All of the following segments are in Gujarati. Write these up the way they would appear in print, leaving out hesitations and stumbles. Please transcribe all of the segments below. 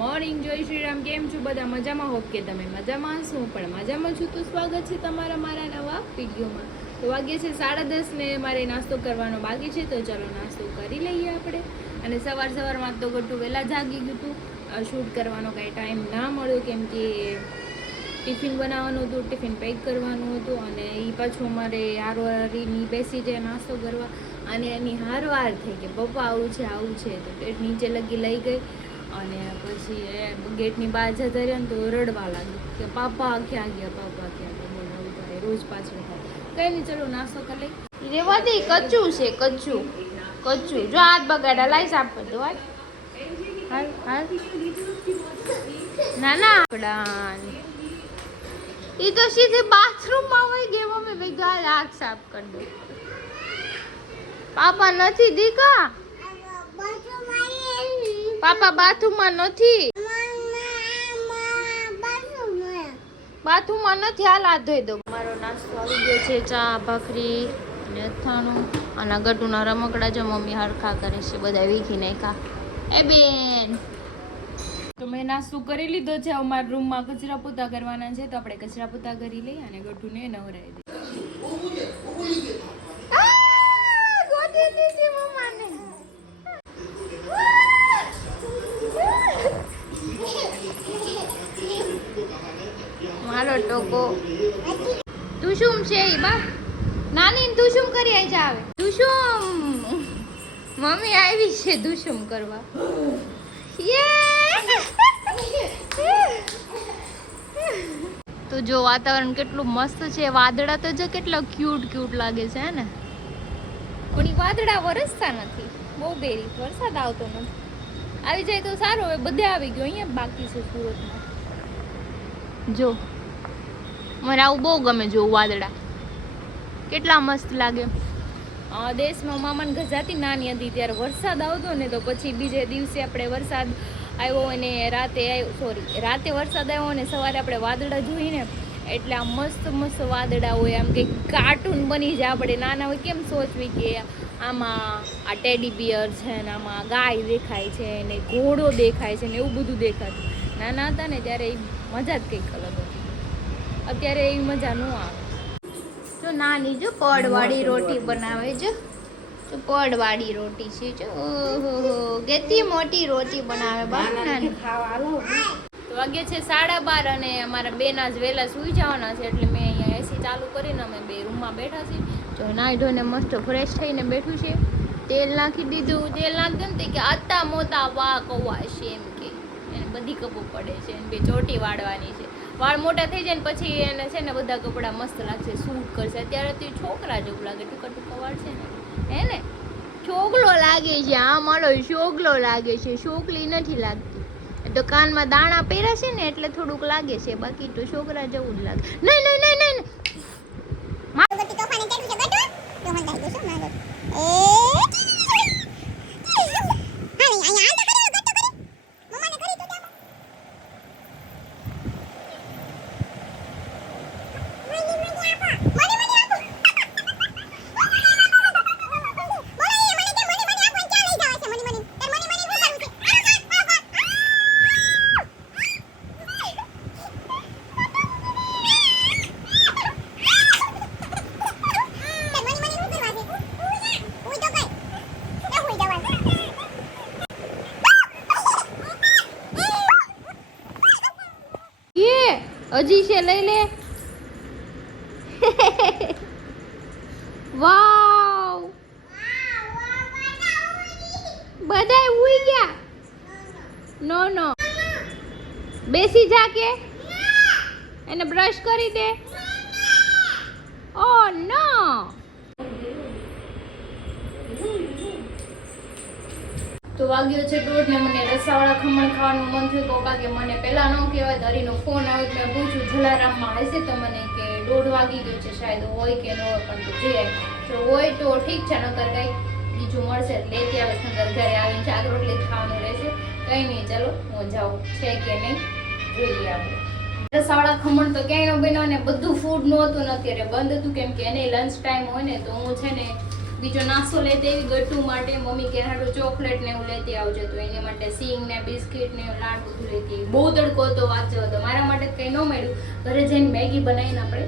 મોર્નિંગ જય શ્રી રામ. કેમ છો બધા? મજામાં? હોપ કે તમે મજામાં હશો. હું પણ મજામાં છું. તો સ્વાગત છે તમારા મારા નવા વિડીયોમાં. તો વાગ્યે છે 10:30 ને મારે નાસ્તો કરવાનો બાકી છે. તો ચાલો નાસ્તો કરી લઈએ આપણે. અને સવારમાં તો ગટુ વહેલા જાગી ગયું હતું. શૂટ કરવાનો કાંઈ ટાઈમ ના મળ્યો કેમ કે ટિફિન બનાવવાનું હતું, ટિફિન પેક કરવાનું હતું. અને એ પાછું અમારે હારવારીની બેસી જાય નાસ્તો કરવા. અને એની હારવાર થઈ કે પપ્પા આવું છે તો પેટ નીચે લઈ ગઈ. અને પછી ગેટની બહાર જતા રહ્યા ને તો રડવા લાગી કે પાપા ક્યાં ગયા બોલાવું રોજ પાછળ થાય. કઈ નહીં, ચલો નાસ્તો કરી લઈ. રેવા દે, કચ્ચું છે કચ્ચું. જો હાથ બગાડા લાઈ સાફ કરી દો. હાલ ના ઈ તો સીધે બાથરૂમમાં હોય ગઈ. મમ્મી ભાઈ ગાલ હાથ સાફ કરી દો. પાપા નથી દીકા, પાપા બાથરૂમમાં નથી, બાથરૂમમાં નથી. હાલ હાથ ધોઈ દો. મારો નાસ્તો આવી ગયો છે. ચા, ભાખરી અને અથાણું. અને ગટુના રમકડા જો મમ્મી હરખા કરે છે, બધા વીખી નાખ્યા. એ બેન, તો મેં નાસ્તો કરી લીધો છે. અમારા રૂમમાં કચરા પોતા કરવાના છે, તો આપણે કચરા પોતા કરી લઈએ અને ગટુને નવરાવી દઈએ. મારો ટોકો તું શું છે બા? નાની તું શું કરી આવી આવે? તું શું મમ્મી આવી છે તું શું કરવા? તો જો વાતાવરણ કેટલું મસ્ત છે. વાદળા તો જો કેટલા ક્યુટ લાગે છે ને. પણ વાદળા વરસતા નથી. બહુ બેરી વરસાદ આવતો નથી. આવી જાય તો સારું. હવે બધે આવી ગયો. અહીંયા બાકી છે સુરતમાં. જો મને આવું બહુ ગમે. જોવું વાદળા કેટલા મસ્ત લાગે. દેશમાં મામાને ગજાતી નાની હતી ત્યારે વરસાદ આવતો ને તો પછી બીજે દિવસે આપણે વરસાદ આવ્યો અને રાતે વરસાદ આવ્યો અને સવારે આપણે વાદળા જોઈને એટલે આ મસ્ત વાદળા હોય. આમ કંઈક કાર્ટૂન બની જાય. આપણે નાના હોય કેમ સોચવી કે આમાં આ ટેડી બિયર છે ને આમાં ગાય દેખાય છે ને ઘોડો દેખાય છે ને એવું બધું દેખાતું. નાના હતા ને ત્યારે એ મજા જ કંઈક અલગ હતી. અત્યારે એવી મજા ન આવે. જો નાની જો પડવાળી રોટી બનાવે. જો પડવાળી રોટી છે. જો ઓહો કેટલી મોટી રોટી બનાવે બાપ. નાની તો વાગ્યે છે 12:30 અને અમારા બેન આજ વહેલા સૂઈ જવાના છે એટલે મેં અહીંયા એસી ચાલુ કરીને અમે બે રૂમમાં બેઠા છીએ. જો નાઈ ધોઈને મસ્ત ફ્રેશ થઈને બેઠું છે. તેલ નાખી દીધું. તેલ નાખી દે કે આતા મોતા વા કૌવા છે એમ કે એને બધી કપો પડે છે. એને બે ચોટી વાળવાની છે. વાળ મોટા થઈ જાય ને પછી એને છે ને બધા કપડાં મસ્ત લાગશે, સૂટ કરશે. અત્યારે તો છોકરા જેવું લાગે. ટૂંકા વાળ છે ને હે ને છોકલો લાગે છે. આ મારો છોકલો લાગે છે, છોકલી નથી લાગતી. તો કાનમાં દાણા પહેર્યા છે ને એટલે થોડુંક લાગે છે, બાકી તો છોકરા જેવું જ લાગે. નહીં હજી છે લઈ લે. વાવ બધાય ઉઈ ગયા. નો બેસી જા કે એને બ્રશ કરી દે. ઓ નો તો વાગ્યો છે 1:30 ને મને રસાવાળા ખમણ ખાવાનું મન થયું. તો કાકે મને પહેલા ન કહેવાય. હરીનો ફોન આવ્યો મેં પૂછ્યું જલારામમાં હશે તો મને કે 1:30 વાગી ગયો છે. શાયદ હોય કે ન હોય પણ તો જે હોય તો ઠીક છે. નકર કંઈ બીજું મળશે લેતી આવે. નકર ઘરે આવીને શાક રોટલી ખાવાનું રહેશે. કંઈ નહીં, ચાલો હું જાઉં છે કે નહીં જોઈએ આપણે. રસાવાળા ખમણ તો ક્યાંય ન બન્યો ને બધું ફૂડ નહોતું ને અત્યારે બંધ હતું કેમ કે એને લંચ ટાઈમ હોય ને તો હું છે ને બીજો નાસ્તો લેતી આવી ગટ્ટુ માટે. મમ્મી કે હારું ચોકલેટ ને એવું લેતી આવજો, તો એની માટે સિંગ ને બિસ્કિટ ને લાડ બધું લેતી આવી. બહુ તડકો હતો, વાંચ્યો હતો. મારા માટે કંઈ ન મળ્યું. ઘરે જઈને મેગી બનાવીને આપણે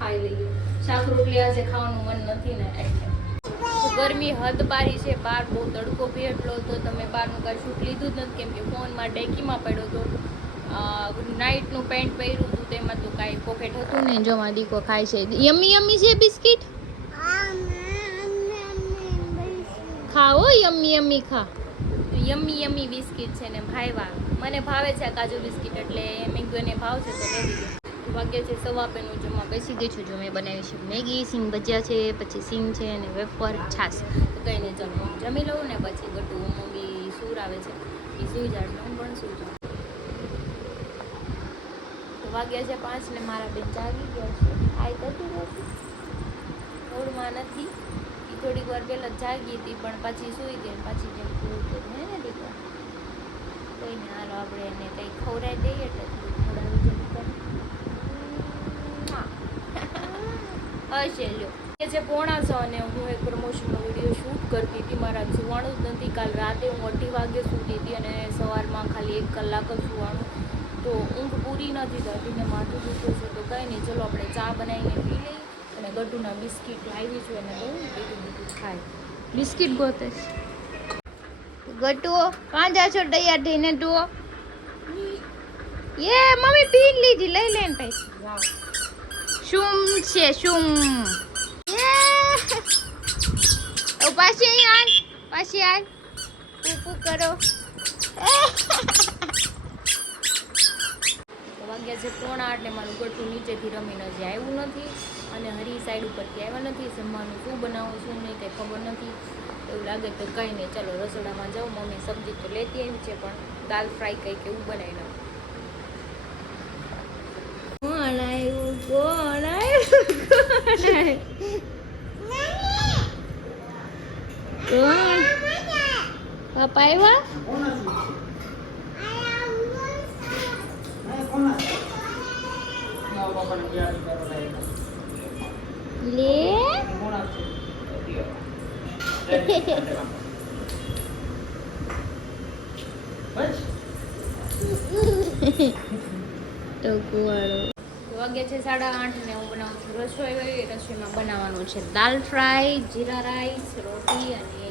ખાઈ લઈએ. શાક રોટલી આજે ખાવાનું મન નથી ને એટલે. ગરમી હદ પારી છે બહાર, બહુ તડકો બી એટલો હતો. તમે બહારનું કાંઈ શૂટ લીધું જ નથી, કેમ કે ફોનમાં ડેકીમાં પડ્યો હતો. નાઇટનું પેન્ટ પહેર્યું હતું, તેમાં તો કાંઈ પોકેટ હતું ને. જો મારી દીકો ખાય છે. યમ્મી યમ્મી છે બિસ્કિટ, ખાઓ યમ્મી યમ્મી ખા. યમ્મી યમ્મી બિસ્કિટ છે ને ભાઈવા. મને ભાવે છે કાજુ બિસ્કિટ, એટલે મેં કીધું એને ભાવ છે તો લઈ દીધું. વાગ્યા છે 2:15 જમવા બેસી ગઈ છું. જો મેં બનાવી છે મેગી, સિંગ ભજીયા છે, પછી સિંગ છે અને વેફર, છાશ. તો કંઈ નહીં, ચલો જમી લઉં ને પછી ગટુ મમ્મી સૂર આવે છે એ સૂઈ જાય, હું પણ સૂઈ જાઉં. તો વાગ્યા છે 5 ને મારા બેન જાગી ગયા છે. આઈ થતી નથી, મૂડમાં નથી. એ થોડીક વાર પહેલાં જાગી હતી પણ પાછી સૂઈ ગઈ, પાછી જેમ સૂઈ ગઈ ને દીકરા. કંઈ નહીં, હાલો આપણે એને કંઈ ખવડાવી દઈએ એટલે થોડુંક મોડાવી જવું પડે. હશે લ્યો કે જે 9:30 અને હું એક પ્રમોશનનો વિડીયો શૂટ કરતી હતી. મારા સુવાનું જ નથી. કાલ રાતે હું 8 વાગે સૂતી હતી અને સવારમાં ખાલી 1 કલાક જ સુવાનું. તો ઊંઘ પૂરી નથી થતી ને માથું દુખે છે. તો કંઈ નહીં, ચલો આપણે ચા બનાવીને પી લઈએ. અને ગટુના બિસ્કિટ લાવી છું એને બહુ બીજું ખાય. બિસ્કિટ ગોતે ગટુઓ કાં જા છો તૈયાર થઈને? ટુઓ એ મમ્મી પી લીધી, લઈ લે ને પૈસા. શું છે શું? પાછી અહીં આય, પાછી આય, પૂપુ કરો. વાગ્યા છે 7:45 ને મારું ગટુ નીચેથી રમીને હજી આવ્યું નથી અને હરી સાઈડ ઉપરથી આવ્યા નથી. જમવાનું શું બનાવું શું નહીં કંઈ ખબર નથી. એવું લાગે તો કંઈ નહીં, ચાલો રસોડામાં જાઉં. મમ્મી સબ્જી તો લેતી આવી છે પણ દાલ ફ્રાય કંઈક એવું બનાવી નાખું. કોણ આવ્યું કોણ આવ્યું કોણ? પાપા આવ્યા? લે તો કુવાડો. વાગે છે 8:30 ને હું બનાવું છું રસોઈ. રસોઈમાં બનાવવાનું છે દાલ ફ્રાય, જીરા રાઈસ, રોટી અને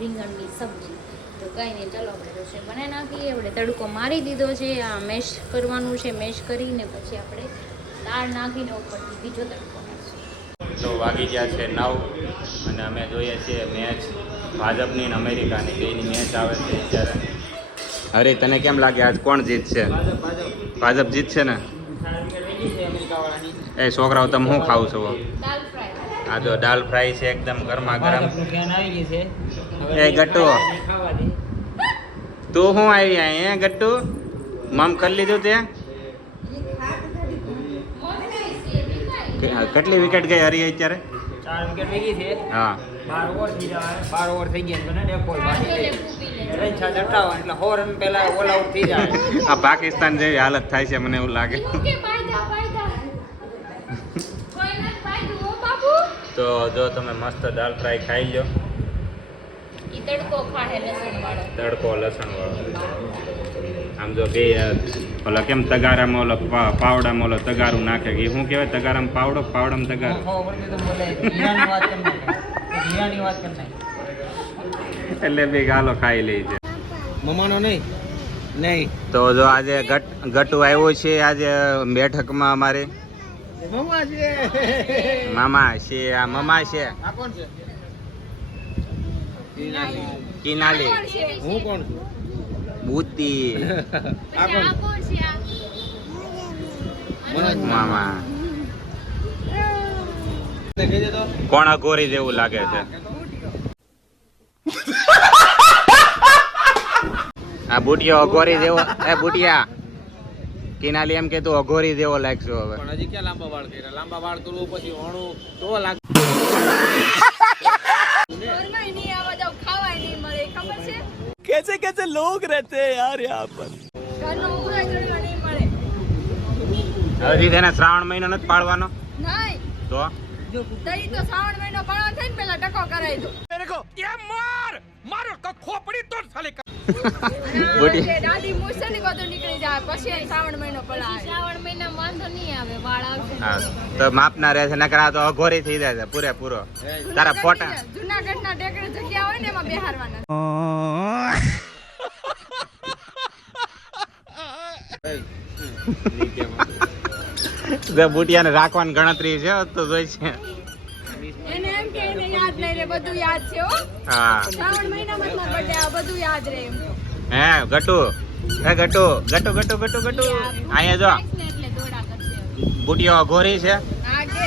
રીંગણની સબ્જી. તો કંઈ નહીં, ચાલો આપણે રસોઈ બનાવી નાખીએ. આપણે તડકો મારી દીધો છે. આ મેશ કરવાનું છે. મેશ કરીને પછી આપણે દાળ નાખીને ઉપરથી બીજો તડકો નાખીશું. તો વાગી ગયા છે 9 અને અમે જોઈએ છીએ મેચ ભાજપની અને અમેરિકાની બેની મેચ આવે છે અત્યારે. અરે તને કેમ લાગે આજ કોણ જીતશે? ભાજપ જીતશે ને? એ છોકરાઓ તમે શું ખાવ છો? દાલ ફ્રાય. આ તો દાલ ફ્રાય છે એકદમ ગરમા ગરમ. એ ગટ્ટુ તું શું આવી અહીંયા? ગટ્ટુ મમ કરી લીધું તે? કેટલી વિકેટ ગઈ હરી અત્યારે? 4 વિકેટ ગઈ છે. હા 12 ઓવર થઈ ગયા. 12 ઓવર થઈ ગયા અને એક બોલ બાકી છે. 58 એટલે 4 રન પહેલા ઓલ આઉટ થઈ જાય. આ પાકિસ્તાન જેવી હાલત થાય છે મને એવું લાગે. તો જો તમે મસ્ત દાલ ફ્રાય ખાઈ લો. ઈ તડકો ખાહે લસણ વાળો. તડકો લસણ વાળો. આમ જો બે ઓલા કેમ તગારામાં ઓલો પાવડામાં ઓલો તગારું નાખે કે શું કહેવાય? તગારામાં પાવડો, પાવડામાં તગારું. હીરાની વાત કરી નાખે. હીરાની વાત કરી નાખે. એટલે બે ગાલો ખાઈ લે છે. મમાનો નહીં. નહીં. તો જો આજે ગટુ આવ્યો છે આજે બેઠકમાં અમારે. મમા છે. મામા છે. આ મમા છે. આ કોણ છે? કિનાલી. હું કોણ છું? બુતી. આ કોણ? મામા. કહી દે તો. કોણ અઘોરી જેવું લાગે છે? આ બુટિયો અઘોરી જેવો. એ બુટિયા કિનાલી એમ કે તું અઘોરી જેવો લાગશો હવે. પણ હજી ક્યાં લાંબા વાળ કર્યા? લાંબા વાળ કરવું પછી હોણું તો લાગે. कैसे कैसे लोग रहते हैं यार यहाँ पर. હજી તેને શ્રાવણ મહિનો નથી પાડવાનો નહીં તો દહીં તો શ્રાવણ મહિનો પાળવા થાય ને પેલા ટકો કરાવી દો. मेरे को ये मार का खोपड़ी तोड़ साले का બુટી દાદી મૂછ ની બધું નીકળી જાય પછી એને શ્રાવણ મહિનો પડાવે. શ્રાવણ મહિનામાં વાંધો નહીં આવે, વાળ આવશે. હા તો માપના રહે છે, નકર આ તો અઘોરી થઈ જાય છે પૂરેપૂરો. તારા ફોટા જુનાગઢના ટેકરે જગ્યા હોય ને એમાં બેહારવાના. બુટિયાને રાખવાની ગણતરી છે તો જોઈ છે. એને એમ કે એને યાદ નહીં રે, બધું યાદ છે હો. હા શ્રાવણ મહિનામાં જ મારો birthday આવે, બધું યાદ રહે એમ. હે ગટુ ગટુ અહીંયા જો ને એટલે દોડા કરશે. બુટિયો અઘોરી છે. હા કે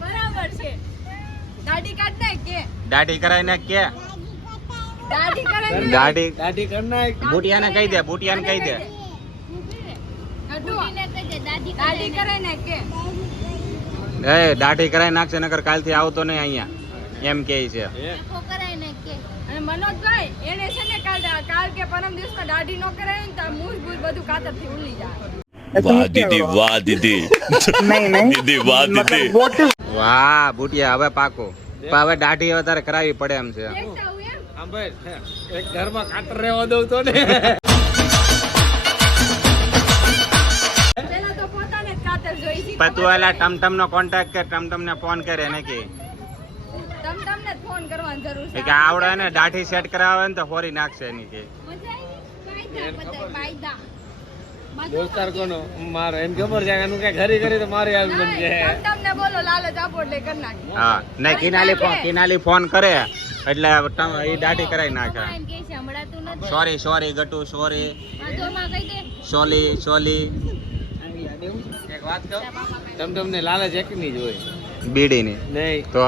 બરાબર છે. દાઢી કાઢ નાખ કે દાઢી કરાવીને કે દાઢી કરાવી નાખ. દાઢી દાઢી કરના બુટિયાને કહી દે, બુટિયાને કહી દે. ગઢુ, એને કહી દે, દાદી દાઢી કરાવી નાખ કે એ દાઢી કરાવી નાખશે, નકર કાલથી આવતો નહીં અહીંયા એમ કહે છે. આખો કરાય ને કે અને મનોજભાઈ એને છે ને કાલ કે પરમ દિવસમાં દાઢી નો કરાવી ને તો મૂછ બૂછ બધું કાતર થી ઉલી જાય. वाह दीदी दीदी वाह दीदी વાહ બુટિયા હવે પાકો. પણ હવે દાઢી હવે તારે કરાવી પડે એમ છે. દેખતા હું એમ સાંભળ એક ઘરમાં કાતર રહેવા દઉં તો ને પેલા તો પોતાને જ કાતર જોઈ છે. પણ તું એલા ટમટમ નો કોન્ટેક્ટ કર, ટમટમ ને ફોન કરે ને કે તમને જ ફોન કરવાની જરૂર એ છે. કે આવડે ને દાઢી સેટ કરાવે ને તો હોરી નાખશે એની કે. મજા આવી કાયદા બધા કાયદા. દોસ્તાર કોનો મારો એમ ખબર છે એનું કઈ ઘરે ઘરે તો મારે આવી બની જાય. તમને બોલો લાલચ આપો એટલે કરી નાખી. હા નહીં કિનાલી ફોન કરે એટલે એ દાઢી કરાવી નાખે. એમ કે છે હમણાં નથી. સોરી ગટુ સોરી વાંધોમાં કહી દે. સોલી એક વાત કહું તમને લાલચ એકની જ હોય બીડીની નહીં તો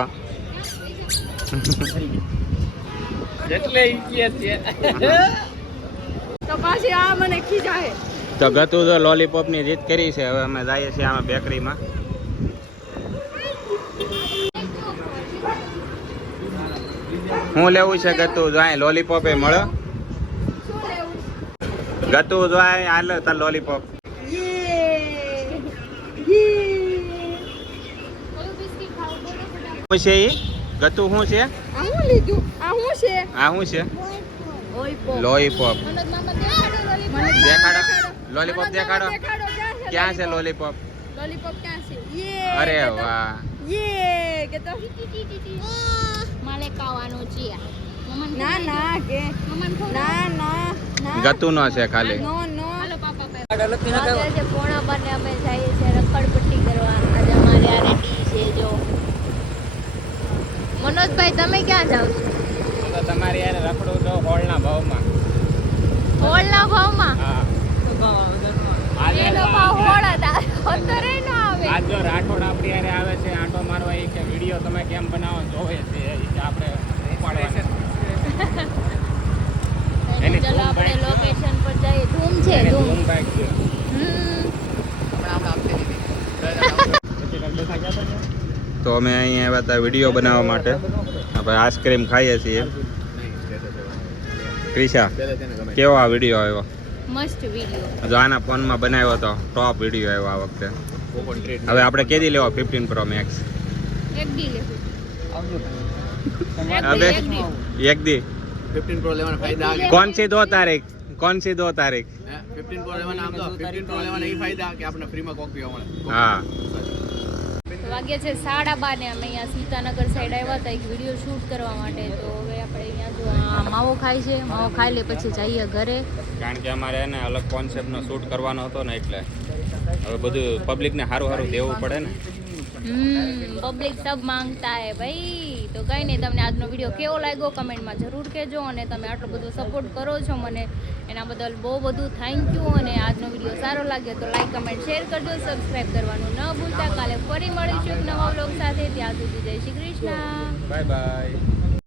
એટલે ઈ કે છે તો પાછી આ મને ખીજાય. તો ગતુ તો લોલીપોપ ની રીત કરી છે. હવે અમે જઈએ છીએ આમાં બેકરીમાં. હું લેવું છે ગતુ? જો અહીં લોલીપોપ એ મળે. શું લેવું? ગતુ જો અહીં હાલ તાર લોલીપોપ. ઓલું બિસ્કિટ ખાવ બોલો ફટાફટ. શું છે ઈ ગતુ? શું છે આ હું લીધું? આ હું છે? આ શું છે? ઓય પો. લોલીપોપ મનોજ મામા દેખાડો લોલીપોપ. દેખાડો. લોલીપોપ દેખાડો. દેખાડો ક્યાં છે લોલીપોપ? લોલીપોપ ક્યાં છે? યે અરે કે તો- વાહ. યે કે તો માલે ખાવાનું છે. મમન ના ના કે મમન ના ના ના ગતુ નો છે ખાલી. નો નો હાલો પાપા પે. આગળ લખી નાખાય. આજે પોણા બાને અમે જઈએ છીએ રખડપટ્ટી કરવા. આજે અમારે આ રેડી છે જો. મનોજભાઈ તમે ક્યાં જાવ છો? તો તમારી યાર રખડું તો હોળના ભાવમાં. હોળના ભાવમાં? હા એનો ભાવ હોળ હતા. અત્યારે ન આવે. આજ જો રાઠોડ આપણી યારે આવે છે આંટો મારવા, એ કે વિડીયો તમે કેમ બનાવો જોવે છે એ કે આપણે ઉપાડવાના. એની ચલો ધૂમ આપણે બાઈક છે. લોકેશન પર જઈએ. ધૂમ છે એને ધૂમ. ધૂમ બાઈક છે. તો અમે અહીંયા આવ્યા હતા વિડીયો બનાવવા માટે. આપણે આઈસ્ક્રીમ ખાઈએ છીએ. ક્રિશા કેવો આ વિડીયો આવ્યો? મસ્ત વિડીયો. જો આના ફોનમાં બનાવ્યો તો ટોપ વિડીયો આવ્યો આ વખતે. હવે આપણે કેદી લેવો 15 Pro Max? એક દી લેવું. હવે એક દી. એક દી 15 પ્રો લેવાના ફાયદા આગે. कौन सी 2 तारीख? कौन सी 2 तारीख? 15 પ્રો લેવાના આમ તો 15 પ્રો લેવાના એ ફાયદા કે આપણે ફ્રીમાં કોક પીવા મળે. હા વાગ્યા છે 12:30 ને અમે અહીંયા સીતાનગર સાઈડ આવ્યા હતા એક વિડીયો શૂટ કરવા માટે. તો હવે આપણે અહીંયા જો આ માવો ખાય છે. માવો ખાઈ લે પછી જઈએ ઘરે. કારણ કે અમારે એને અલગ કોન્સેપ્ટનો શૂટ કરવાનો હતો ને એટલે હવે બધું પબ્લિકને સારું સારું દેવું પડે ને. પબ્લિક સબ માંગતા હે ભાઈ. તો કંઈ નહીં, તમને આજનો વિડીયો કેવો લાગ્યો કમેન્ટમાં જરૂર કહેજો. અને તમે આટલો બધો સપોર્ટ કરો છો મને, એના બદલ બહુ બધું થેન્ક યુ. અને આજનો વિડીયો સારો લાગ્યો તો લાઈક કમેન્ટ શેર કરજો, સબસ્ક્રાઈબ કરવાનું ન ભૂલતા. કાલે ફરી મળીશું એક નવા વ્લોગ સાથે. ત્યાં સુધી જય શ્રી કૃષ્ણ. Bye bye.